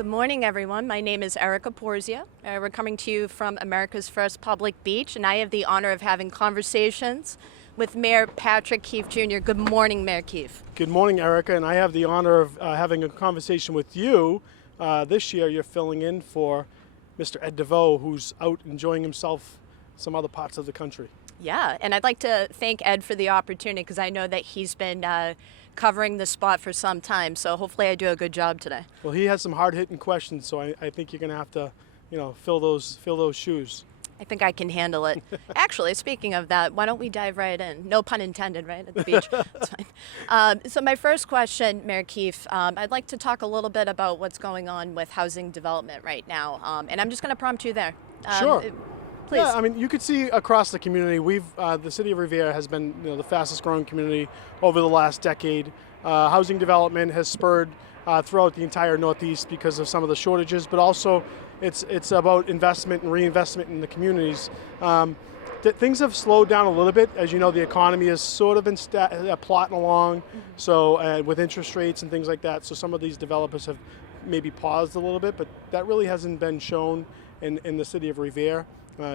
Good morning, everyone. My name is Erica Porzio. We're coming to you from America's first public beach, and I have the honor of having conversations with Mayor Patrick Keefe Jr. Good morning, Mayor Keefe. Good morning, Erica, and I have the honor of having a conversation with you. This year, you're filling in for Mr. Ed DeVoe, who's out enjoying himself some other parts of the country. Yeah, and I'd like to thank Ed for the opportunity because I know that he's been covering the spot for some time, so hopefully I do a good job today. Well, he has some hard-hitting questions, so I think you're going to have to, fill those shoes. I think I can handle it. Actually, speaking of that, why don't we dive right in? No pun intended, right, at the beach. That's fine. So my first question, Mayor Keefe, I'd like to talk a little bit about what's going on with housing development right now, and I'm just going to prompt you there. Sure. Please. Yeah, I mean, you could see across the community, the city of Revere has been the fastest growing community over the last decade. Housing development has spurred throughout the entire Northeast because of some of the shortages, but also it's about investment and reinvestment in the communities. Things have slowed down a little bit. As you know, the economy has sort of been plotting along, so with interest rates and things like that. So some of these developers have maybe paused a little bit, but that really hasn't been shown in the city of Revere.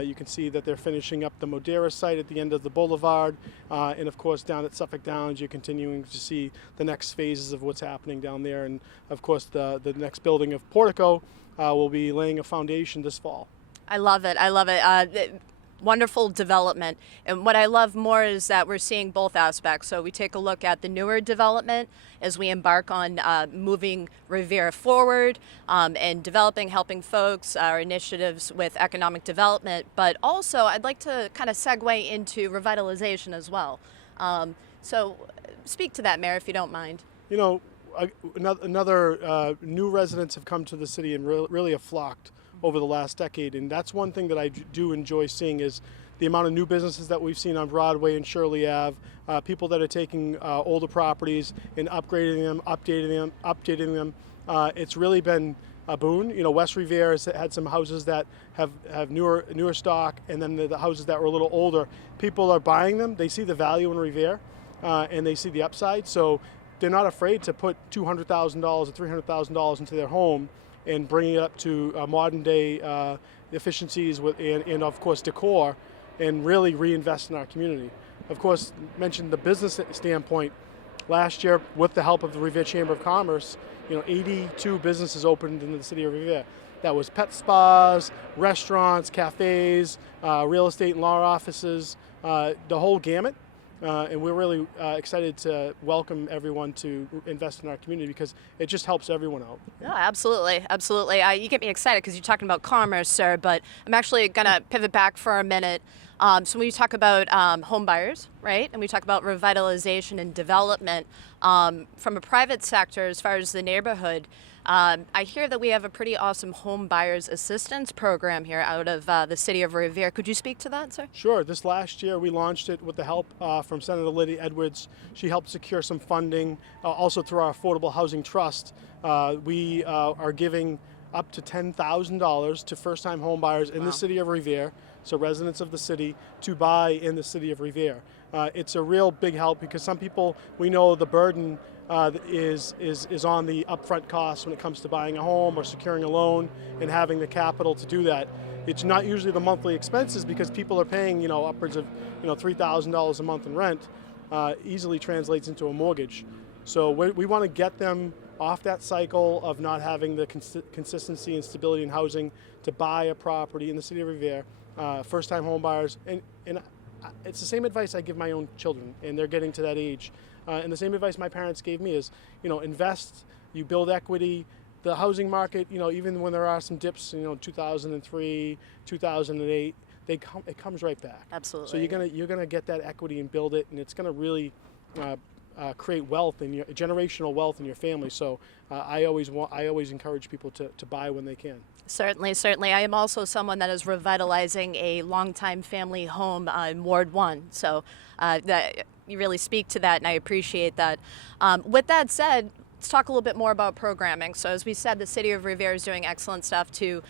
You can see that they're finishing up the Modera site at the end of the boulevard, and of course down at Suffolk Downs you're continuing to see the next phases of what's happening down there, and of course the next building of Portico will be laying a foundation this fall. I love it. Wonderful development. And what I love more is that we're seeing both aspects. So we take a look at the newer development as we embark on moving Revere forward and developing, helping folks, our initiatives with economic development. But also I'd like to kind of segue into revitalization as well. So speak to that, Mayor, if you don't mind. You know, another new residents have come to the city and really have flocked over the last decade, and that's one thing that I do enjoy seeing is the amount of new businesses that we've seen on Broadway and Shirley Ave, people that are taking older properties and upgrading them, updating them. It's really been a boon. You know, West Revere has had some houses that have newer stock, and then the houses that were a little older. People are buying them. They see the value in Revere, and they see the upside. So they're not afraid to put $200,000 or $300,000 into their home and bringing it up to modern day efficiencies and of course decor, and really reinvest in our community. Of course, mentioned the business standpoint. Last year, with the help of the Revere Chamber of Commerce, 82 businesses opened in the city of Revere. That was pet spas, restaurants, cafes, real estate and law offices, the whole gamut. And we're really excited to welcome everyone to invest in our community because it just helps everyone out. No, absolutely, absolutely. You get me excited because you're talking about commerce, sir, but I'm actually going to pivot back for a minute. So when you talk about home buyers, right, and we talk about revitalization and development from a private sector as far as the neighborhood, I hear that we have a pretty awesome home buyers assistance program here out of the city of Revere. Could you speak to that, sir? Sure. This last year we launched it with the help from Senator Lydia Edwards. She helped secure some funding. Also through our Affordable Housing Trust, we are giving up to $10,000 to first-time home buyers in the city of Revere, so residents of the city, to buy in the city of Revere. It's a real big help because some people, we know the burden is on the upfront costs when it comes to buying a home or securing a loan and having the capital to do that. It's not usually the monthly expenses because people are paying upwards of $3,000 a month in rent. Easily translates into a mortgage. So we want to get them off that cycle of not having the consistency and stability in housing to buy a property in the city of Revere. First-time home buyers, and it's the same advice I give my own children, and they're getting to that age. And the same advice my parents gave me is, invest, you build equity. The housing market, even when there are some dips, 2003, 2008, it comes right back. Absolutely. So you're gonna get that equity and build it, and it's gonna really create wealth and generational wealth in your family. So I always encourage people to buy when they can. Certainly. I am also someone that is revitalizing a longtime family home in Ward 1. So you really speak to that, and I appreciate that. With that said, let's talk a little bit more about programming. So as we said, the city of Revere is doing excellent stuff to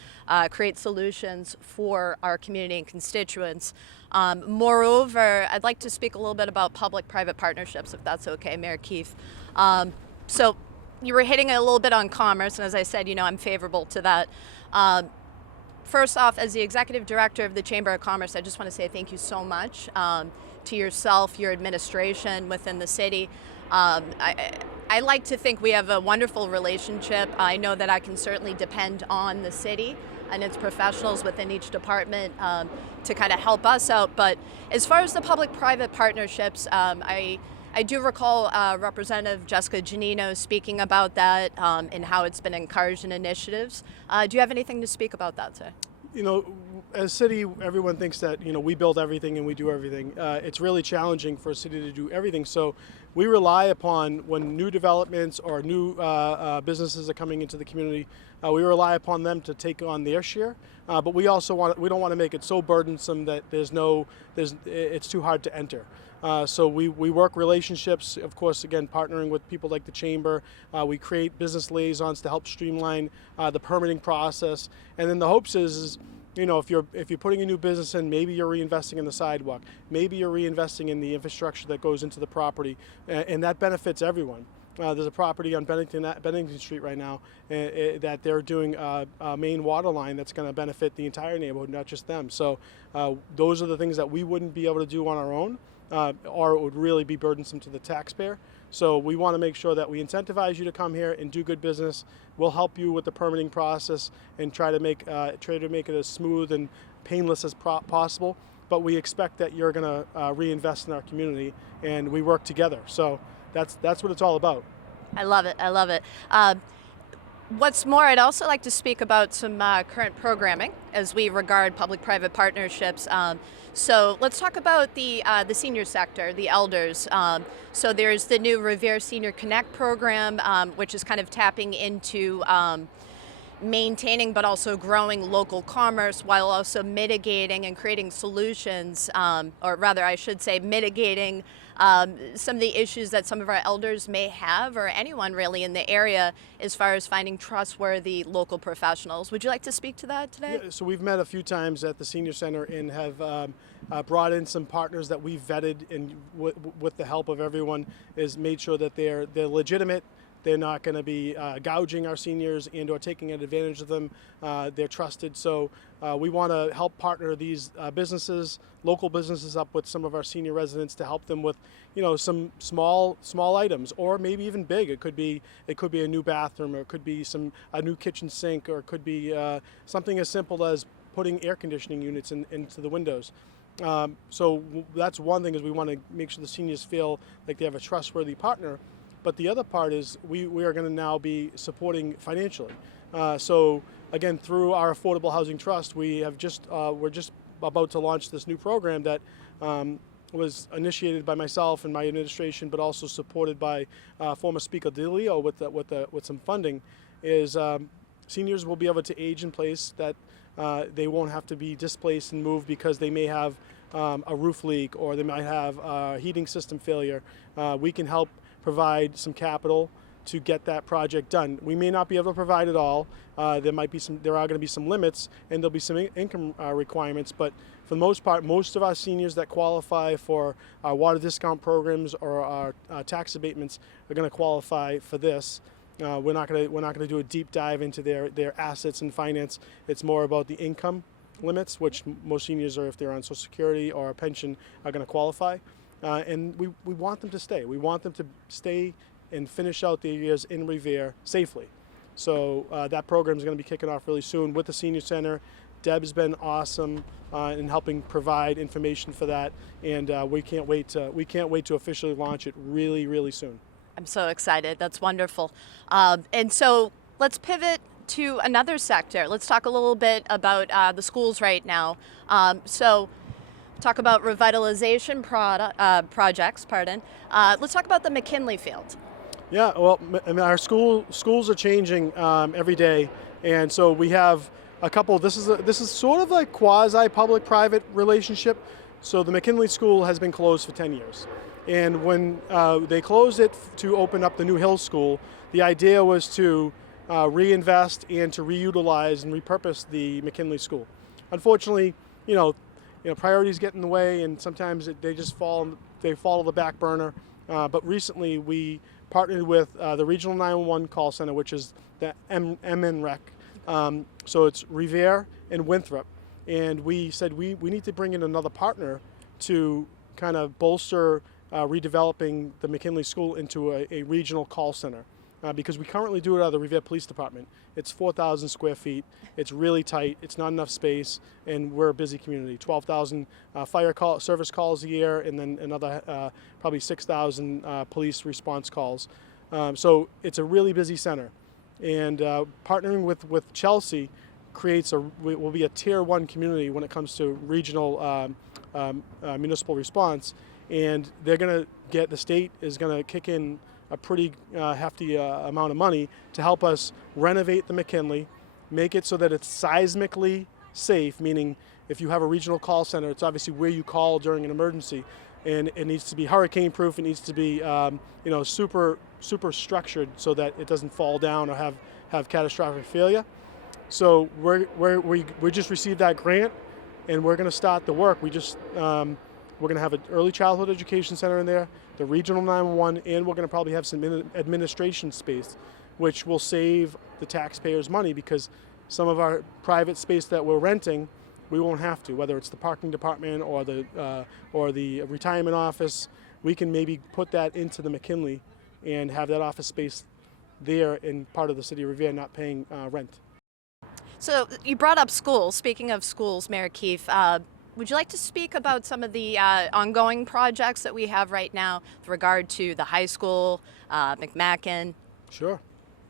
create solutions for our community and constituents. Moreover, I'd like to speak a little bit about public-private partnerships, if that's okay, Mayor Keefe. So you were hitting it a little bit on commerce, and as I said, I'm favorable to that. First off, as the executive director of the Chamber of Commerce, I just want to say thank you so much to yourself, your administration within the city. I like to think we have a wonderful relationship. I know that I can certainly depend on the city and its professionals within each department to kind of help us out. But as far as the public-private partnerships, I do recall Representative Jessica Giannino speaking about that and how it's been encouraged in initiatives. Do you have anything to speak about that, sir? As city, everyone thinks that, we build everything and we do everything. It's really challenging for a city to do everything. So we rely upon, when new developments or new businesses are coming into the community, we rely upon them to take on their share. But we also we don't want to make it so burdensome that it's too hard to enter. So we work relationships, of course, again, partnering with people like the Chamber. We create business liaisons to help streamline the permitting process. And then the hopes is if you're putting a new business in, maybe you're reinvesting in the sidewalk, maybe you're reinvesting in the infrastructure that goes into the property, and that benefits everyone. There's a property on Bennington Street right now that they're doing a main water line that's going to benefit the entire neighborhood, not just them. So those are the things that we wouldn't be able to do on our own. Or it would really be burdensome to the taxpayer. So we want to make sure that we incentivize you to come here and do good business. We'll help you with the permitting process and try to make it as smooth and painless as possible. But we expect that you're going to reinvest in our community, and we work together. So that's what it's all about. I love it. I love it. What's more, I'd also like to speak about some current programming as we regard public-private partnerships. So let's talk about the senior sector, the elders. So there's the new Revere Senior Connect program, which is kind of tapping into maintaining but also growing local commerce while also mitigating and creating solutions, or rather I should say mitigating some of the issues that some of our elders may have, or anyone really in the area, as far as finding trustworthy local professionals. Would you like to speak to that today? Yeah, so we've met a few times at the Senior Center and have brought in some partners that we've vetted, and with the help of everyone, is made sure that they're legitimate. They're not going to be gouging our seniors and or taking advantage of them. They're trusted. So we want to help partner these businesses, local businesses, up with some of our senior residents to help them with, some small items, or maybe even big. It could be a new bathroom, or it could be a new kitchen sink, or it could be something as simple as putting air conditioning units into the windows. So that's one thing, is we want to make sure the seniors feel like they have a trustworthy partner. But the other part is we are going to now be supporting financially. So again, through our Affordable Housing Trust, we're just about to launch this new program that was initiated by myself and my administration, but also supported by former Speaker DeLeo with some funding. Is seniors will be able to age in place, that they won't have to be displaced and moved because they may have a roof leak, or they might have a heating system failure. We can help provide some capital to get that project done. We may not be able to provide it all. There are going to be some limits, and there'll be some income requirements. But for the most part, most of our seniors that qualify for our water discount programs or our tax abatements are going to qualify for this. We're not going to do a deep dive into their assets and finance. It's more about the income limits, which most seniors are, if they're on Social Security or a pension, are going to qualify. And we want them to stay. We want them to stay and finish out their years in Revere safely. So that program is going to be kicking off really soon with the Senior Center. Deb's been awesome in helping provide information for that, and we can't wait to officially launch it really, really soon. I'm so excited. That's wonderful. And so let's pivot to another sector. Let's talk a little bit about the schools right now. Talk about revitalization projects. Let's talk about the McKinley Field. Yeah, well, our schools are changing every day, and so we have a couple. This is sort of like quasi public-private relationship. So the McKinley School has been closed for 10 years, and when they closed it to open up the New Hill School, the idea was to reinvest and to reutilize and repurpose the McKinley School. Unfortunately, priorities get in the way, and sometimes they just fall to the back burner. but recently we partnered with the Regional 911 call center, which is the MNREC. So it's Revere and Winthrop. And we said we need to bring in another partner to kind of bolster redeveloping the McKinley School into a regional call center. Because we currently do it out of the Revere Police Department. It's 4,000 square feet. It's really tight. It's not enough space, and we're a busy community. 12,000 service calls a year, and then another probably 6,000 police response calls. So it's a really busy center. And partnering with Chelsea will be a tier 1 community when it comes to regional municipal response. And they're going to the state is going to kick in a pretty hefty amount of money to help us renovate the McKinley, make it so that it's seismically safe, meaning if you have a regional call center, it's obviously where you call during an emergency, and it needs to be hurricane proof. It needs to be super structured so that it doesn't fall down or have catastrophic failure. So we just received that grant, and we're going to start the work. We're going to have an early childhood education center in there, the regional 911, and we're going to probably have some administration space, which will save the taxpayers money, because some of our private space that we're renting, we won't have to, whether it's the parking department or the retirement office. We can maybe put that into the McKinley and have that office space there in part of the city of Revere, not paying rent. So you brought up schools. Speaking of schools, Mayor Keefe, would you like to speak about some of the ongoing projects that we have right now with regard to the high school, McMacken? Sure.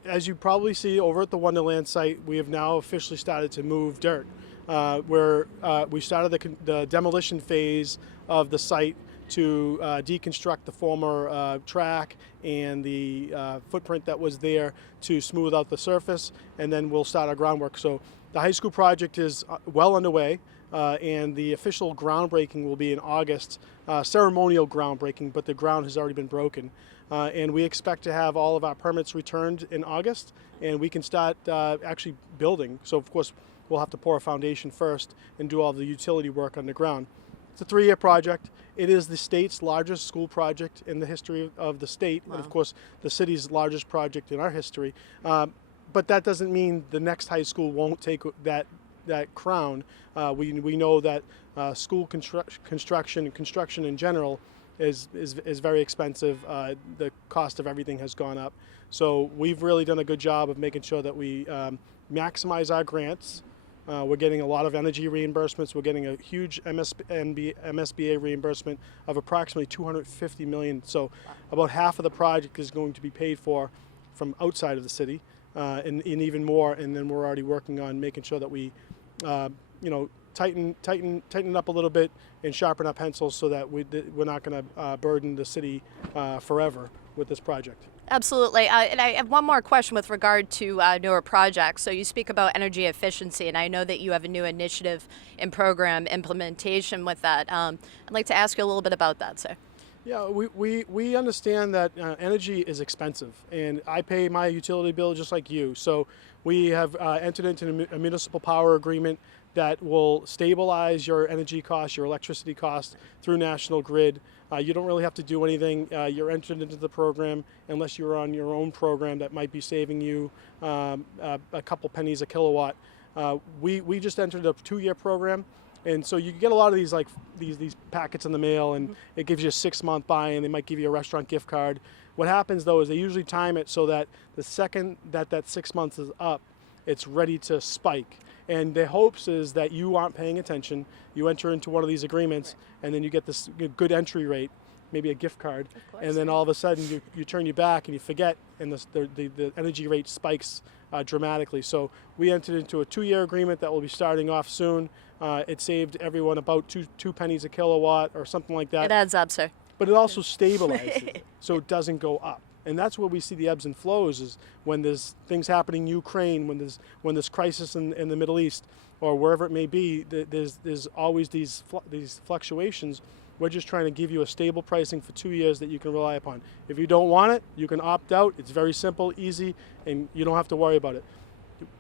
As you probably see over at the Wonderland site, we have now officially started to move dirt. We started the demolition phase of the site to deconstruct the former track and the footprint that was there to smooth out the surface, and then we'll start our groundwork. So the high school project is well underway. And the official groundbreaking will be in August, ceremonial groundbreaking, but the ground has already been broken. And we expect to have all of our permits returned in August, and we can start actually building. So of course, we'll have to pour a foundation first and do all the utility work underground. It's a 3-year project. It is the state's largest school project in the history of the state, wow. And of course, the city's largest project in our history. But that doesn't mean the next high school won't take that crown. We know that school construction and construction in general is very expensive. The cost of everything has gone up. So we've really done a good job of making sure that we maximize our grants. We're getting a lot of energy reimbursements. We're getting a huge MSBA reimbursement of approximately $250 million. So about half of the project is going to be paid for from outside of the city, and even more. And then we're already working on making sure that we tighten it up a little bit and sharpen our pencils so that we're not going to burden the city forever with this project. Absolutely. And I have one more question with regard to newer projects. So you speak about energy efficiency, and I know that you have a new initiative and program implementation with that. I'd like to ask you a little bit about that, sir. Yeah, we understand that energy is expensive, and I pay my utility bill just like you. So we have entered into a municipal power agreement that will stabilize your energy costs, your electricity costs through National Grid. You don't really have to do anything. You're entered into the program unless you're on your own program that might be saving you a couple pennies a kilowatt. We just entered a 2-year program. And so you get a lot of these packets in the mail, and it gives you a 6-month buy-in. They might give you a restaurant gift card. What happens though is they usually time it so that the second that 6 months is up, it's ready to spike. And the hopes is that you aren't paying attention. You enter into one of these agreements, and then you get this good entry rate, maybe a gift card, and then all of a sudden you turn your back and you forget, and the energy rate spikes dramatically. So we entered into a 2-year agreement that will be starting off soon. It saved everyone about two pennies a kilowatt or something like that. It adds up, sir. But it also stabilizes it, so it doesn't go up. And that's where we see the ebbs and flows, is when there's things happening in Ukraine, when there's crisis in the Middle East, or wherever it may be. There's always these fluctuations. We're just trying to give you a stable pricing for 2 years that you can rely upon. If you don't want it, you can opt out. It's very simple, easy, and you don't have to worry about it.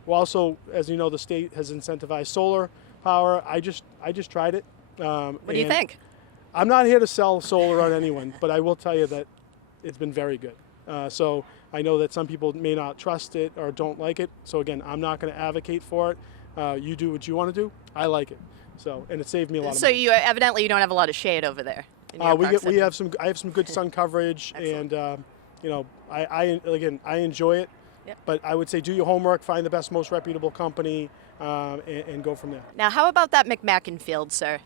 Also, as you know, the state has incentivized solar power. I just tried it. What do you think? I'm not here to sell solar on anyone, but I will tell you that it's been very good. So I know that some people may not trust it or don't like it. So again, I'm not going to advocate for it. You do what you want to do. I like it. So, and it saved me a lot of So money. you evidently you don't have a lot of shade over there. In your We proximity. have some. I have some good sun coverage, and you know, I enjoy it. Yep. But I would say do your homework, find the best, most reputable company, and go from there. Now, how about that McMacken field, sir?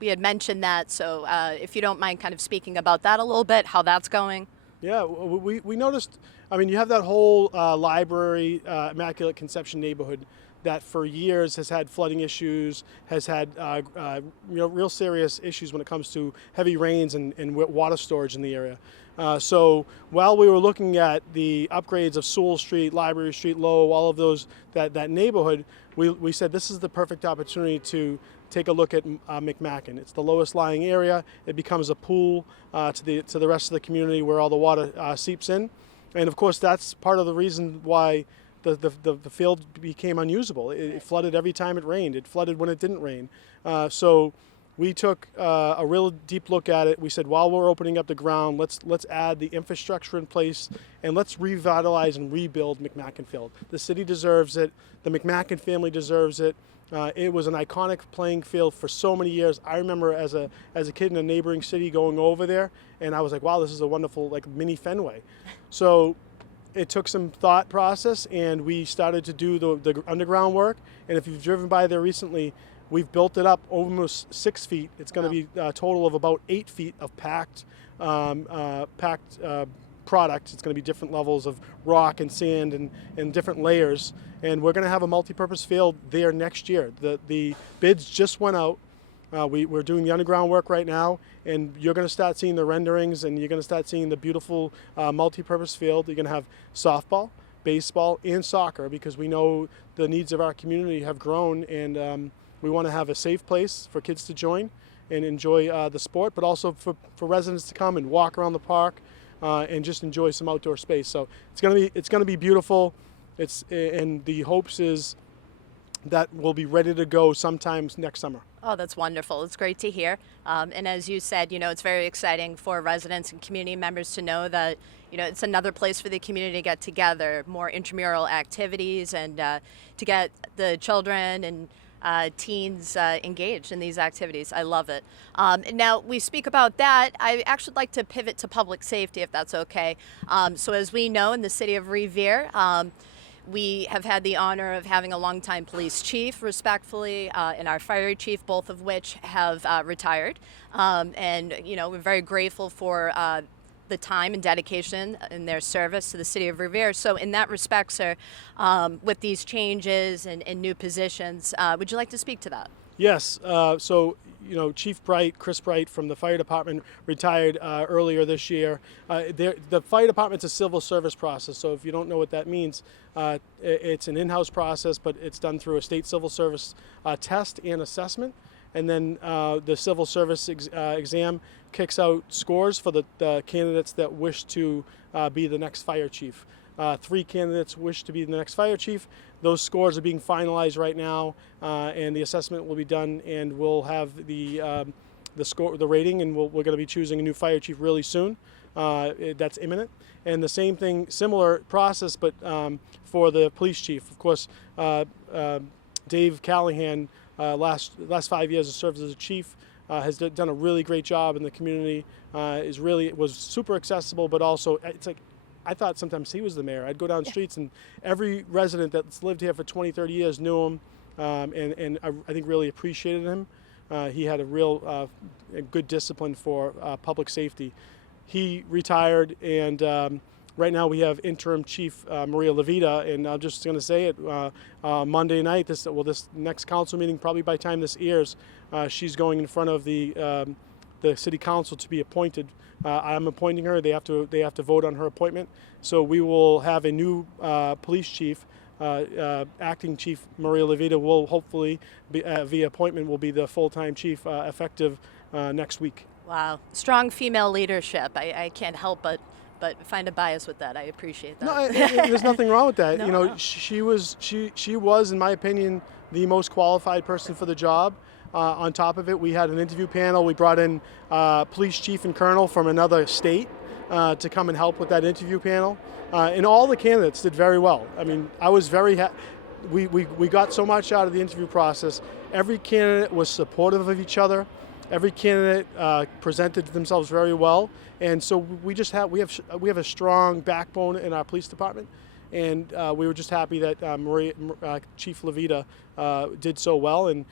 We had mentioned that, so if you don't mind kind of speaking about that a little bit, how that's going. Yeah, we noticed. I mean, you have that whole library, Immaculate Conception neighborhood that for years has had flooding issues, has had real serious issues when it comes to heavy rains and water storage in the area. So while we were looking at the upgrades of Sewell Street, Library Street, Low, all of those, that neighborhood, we said this is the perfect opportunity to take a look at McMacken. It's the lowest lying area. It becomes a pool to the rest of the community where all the water seeps in. And of course, that's part of the reason why the field became unusable. It flooded every time it rained. It flooded when it didn't rain. So we took a real deep look at it. We said, while we're opening up the ground, let's add the infrastructure in place and let's revitalize and rebuild McMacken Field. The city deserves it. The McMacken family deserves it. It was an iconic playing field for so many years. I remember as a kid in a neighboring city going over there, and I was like, wow, this is a wonderful like mini Fenway. So it took some thought process, and we started to do the underground work. And if you've driven by there recently, we've built it up almost 6 feet. It's going to be a total of about 8 feet of packed product. It's going to be different levels of rock and sand and different layers. And we're going to have a multi-purpose field there next year. The bids just went out. We're doing the underground work right now, and you're going to start seeing the renderings, and you're going to start seeing the beautiful multi-purpose field. You're going to have softball, baseball, and soccer, because we know the needs of our community have grown, and we want to have a safe place for kids to join and enjoy the sport, but also for residents to come and walk around the park and just enjoy some outdoor space. So it's going to be beautiful. And the hopes is that we'll be ready to go sometime next summer. Oh, that's wonderful. It's great to hear. And as you said, it's very exciting for residents and community members to know that, it's another place for the community to get together, more intramural activities, and to get the children and teens engaged in these activities. I love it. Now, we speak about that. I actually like to pivot to public safety, if that's okay. So as we know, in the city of Revere, we have had the honor of having a longtime police chief, respectfully, and our fire chief, both of which have retired. And, we're very grateful for the time and dedication in their service to the city of Revere. So in that respect, sir, with these changes and new positions, would you like to speak to that? Yes. So, Chief Bright, Chris Bright from the fire department retired earlier this year. The fire department's a civil service process. So if you don't know what that means, it's an in-house process, but it's done through a state civil service test and assessment. And then the civil service exam kicks out scores for the candidates that wish to be the next fire chief. 3 candidates wish to be the next fire chief. Those scores are being finalized right now, and the assessment will be done, and we'll have the score, the rating, and we're going to be choosing a new fire chief really soon. That's imminent. And the same thing, similar process, but for the police chief. Of course, Dave Callahan, last 5 years has served as a chief, has done a really great job in the community. Was super accessible, but also it's like, I thought sometimes he was the mayor. I'd go down streets and every resident that's lived here for 20, 30 years knew him, and I think really appreciated him. He had a real good discipline for public safety. He retired, and right now we have interim chief Maria Levita, and I'm just going to say it, Monday night, this next council meeting, probably by the time this airs, she's going in front of the city council to be appointed. I'm appointing her. They have to vote on her appointment. So we will have a new police chief. Acting Chief Maria Levita will hopefully be, via appointment, will be the full-time chief effective next week. Wow, strong female leadership. I can't help but find a bias with that. I appreciate that. No, there's nothing wrong with that. No. She was, in my opinion, the most qualified person for the job. On top of it, we had an interview panel. We brought in police chief and colonel from another state to come and help with that interview panel. And all the candidates did very well. I mean, I was very we got so much out of the interview process. Every candidate was supportive of each other. Every candidate presented themselves very well, and so we have a strong backbone in our police department, and we were just happy that Chief Levita did so well, and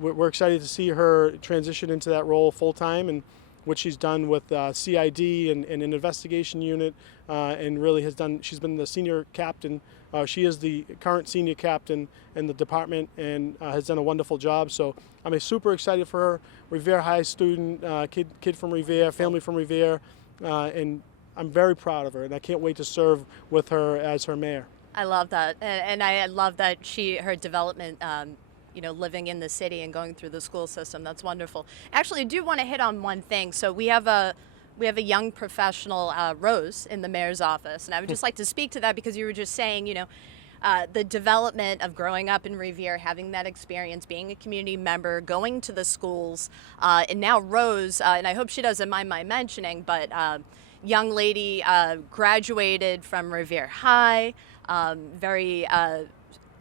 we're excited to see her transition into that role full time, and what she's done with CID and an investigation unit, and really she's been the senior captain. She is the current senior captain in the department and has done a wonderful job. So I'm super excited for her. Revere High student, kid from Revere, family from Revere, and I'm very proud of her, and I can't wait to serve with her as her mayor. I love that, and I love that her development. Living in the city and going through the school system. That's wonderful. Actually, I do want to hit on one thing. So we have a young professional, Rose, in the mayor's office, and I would just like to speak to that because you were just saying, the development of growing up in Revere, having that experience, being a community member, going to the schools, and now Rose, and I hope she doesn't mind my mentioning, but young lady graduated from Revere High, very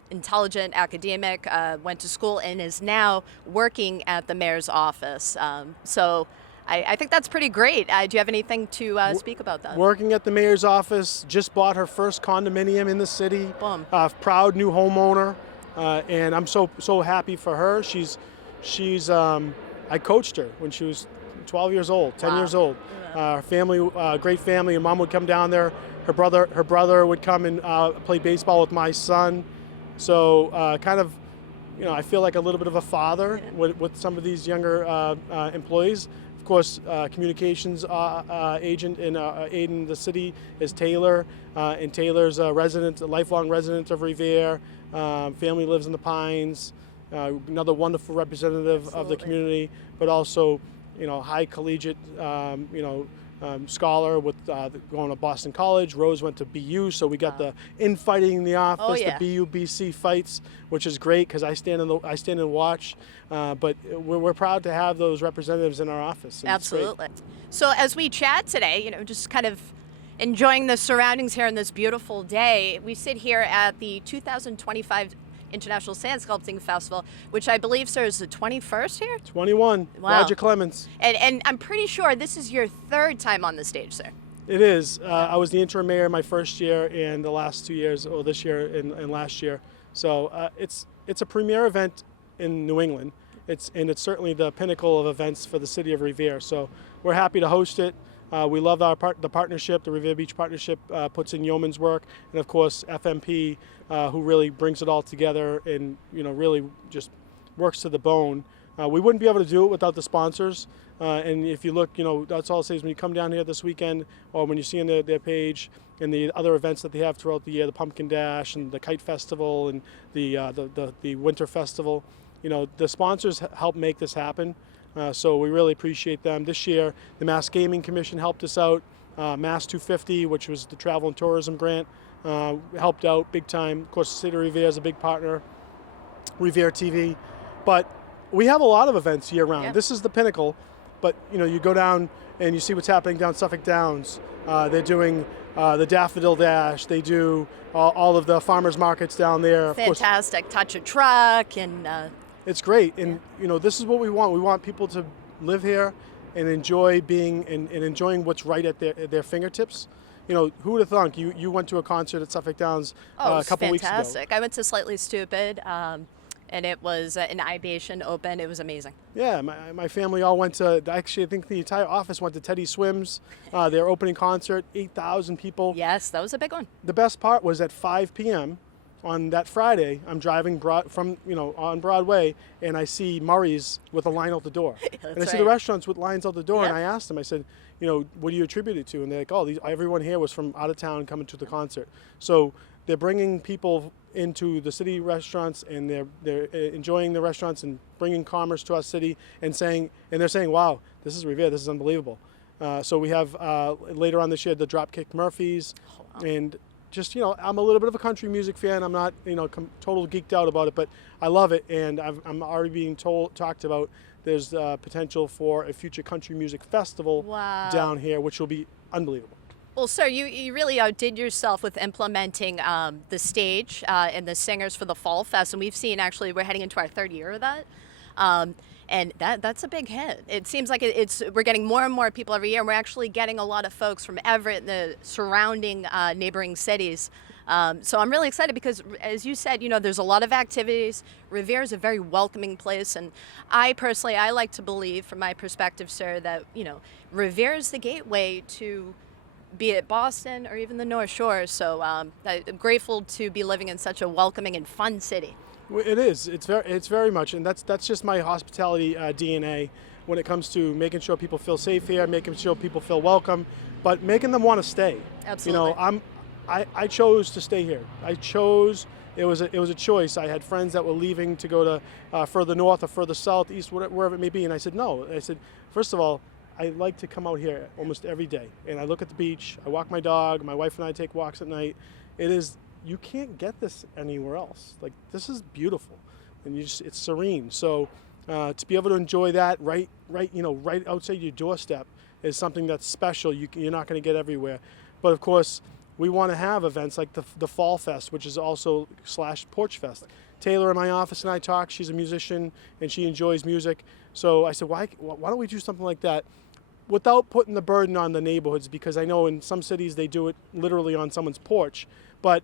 intelligent academic, went to school and is now working at the mayor's office. So I think that's pretty great. Do you have anything to speak about that? Working at the mayor's office, just bought her first condominium in the city. Boom. Proud new homeowner, and I'm so happy for her. I coached her when she was 12 years old, 10 years old. Her family, great family. Her mom would come down there. Her brother would come and play baseball with my son. So I feel like a little bit of a father with some of these younger employees. Of course, communications agent in the city is Taylor, and Taylor's a lifelong resident of Revere. Family lives in the Pines. Another wonderful representative of the community, but also, high collegiate, scholar with going to Boston College. Rose went to BU, so we got the infighting in the office, the BU-BC fights, which is great because I stand and watch. But we're proud to have those representatives in our office. Absolutely. So as we chat today, just kind of enjoying the surroundings here on this beautiful day, we sit here at the 2025 International Sand Sculpting Festival, which I believe, sir, is the 21st here? 21. Wow. Roger Clemens. And I'm pretty sure this is your third time on the stage, sir. It is. I was the interim mayor my first year and the last 2 years, or this year and last year. So it's a premier event in New England. It's certainly the pinnacle of events for the city of Revere. So we're happy to host it. We love the partnership. The Revere Beach partnership puts in yeoman's work, and of course FMP, who really brings it all together and really just works to the bone. We wouldn't be able to do it without the sponsors. And if you look, that's all it says when you come down here this weekend, or when you see on their page and the other events that they have throughout the year, the Pumpkin Dash and the Kite Festival and the Winter Festival. The sponsors help make this happen. So we really appreciate them. This year, the Mass Gaming Commission helped us out. Mass 250, which was the travel and tourism grant, helped out big time. Of course, the City of Revere is a big partner, Revere TV. But we have a lot of events year round. Yeah. This is the pinnacle. But you go down and you see what's happening down Suffolk Downs. They're doing the Daffodil Dash. They do all of the farmers markets down there. Fantastic. Touch a truck and. It's great, and this is what we want. We want people to live here and enjoy being and enjoying what's right at their fingertips. Who would have thunk you went to a concert at Suffolk Downs a couple weeks ago? Fantastic. I went to Slightly Stupid, and it was an Ibation open. It was amazing. Yeah, my family all went to. Actually, I think the entire office went to Teddy Swims. Their opening concert, 8,000 people. Yes, that was a big one. The best part was at 5 p.m. on that Friday, I'm driving on Broadway, and I see Murray's with a line out the door. And I see the restaurants with lines out the door, and I asked them, I said, what do you attribute it to? And they're like, everyone here was from out of town coming to the concert. So they're bringing people into the city restaurants, and they're enjoying the restaurants and bringing commerce to our city, and they're saying, wow, this is Revere, this is unbelievable. So we have later on this year the Dropkick Murphys, and just, I'm a little bit of a country music fan. I'm not, total geeked out about it, but I love it. And I'm already being talked about. There's potential for a future country music festival down here, which will be unbelievable. Well, sir, you really outdid yourself with implementing the stage and the singers for the Fall Fest, and we've seen actually we're heading into our third year of that. And that's a big hit. It seems like we're getting more and more people every year, and we're actually getting a lot of folks from Everett and the surrounding neighboring cities. So I'm really excited because, as you said, there's a lot of activities. Revere is a very welcoming place, and I like to believe, from my perspective, sir, that Revere is the gateway to, be it Boston or even the North Shore. So I'm grateful to be living in such a welcoming and fun city. It is. It's very much, and that's just my hospitality DNA when it comes to making sure people feel safe here, making sure people feel welcome, but making them want to stay. Absolutely. I chose to stay here. It was a choice. I had friends that were leaving to go to further north or further south, east, wherever it may be, and I said no. I said, first of all, I like to come out here almost every day, and I look at the beach. I walk my dog. My wife and I take walks at night. You can't get this anywhere else. Like, this is beautiful, and it's serene. So to be able to enjoy that right outside your doorstep is something that's special. You're not going to get everywhere. But of course, we want to have events like the Fall Fest, which is also / Porch Fest. Taylor in my office and I talk. She's a musician and she enjoys music. So I said, why don't we do something like that without putting the burden on the neighborhoods? Because I know in some cities they do it literally on someone's porch, but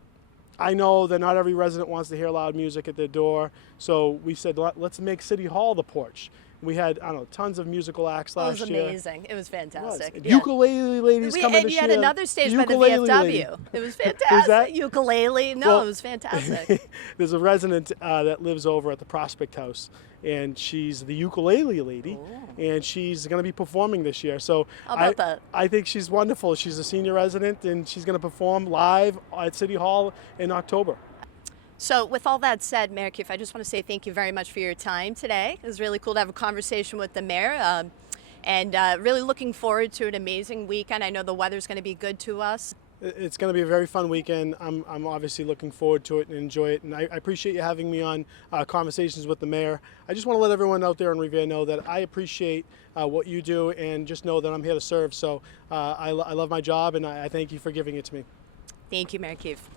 I know that not every resident wants to hear loud music at their door. So we said, let's make City Hall the porch. We had, tons of musical acts last year. It was amazing. It was fantastic. It was. Yeah. Ukulele ladies coming and this you year. had another stage by the Ukulele VFW. lady. It was fantastic. Was that? Ukulele. No, Well, it was fantastic. There's a resident that lives over at the Prospect House, and she's the ukulele lady, and she's going to be performing this year. So How about that? I think she's wonderful. She's a senior resident, and she's going to perform live at City Hall in October. So with all that said, Mayor Keefe, I just want to say thank you very much for your time today. It was really cool to have a conversation with the mayor, and really looking forward to an amazing weekend. I know the weather's going to be good to us. It's going to be a very fun weekend. I'm obviously looking forward to it and enjoy it. And I appreciate you having me on Conversations with the Mayor. I just want to let everyone out there in Revere know that I appreciate what you do, and just know that I'm here to serve. So I love my job, and I thank you for giving it to me. Thank you, Mayor Keefe.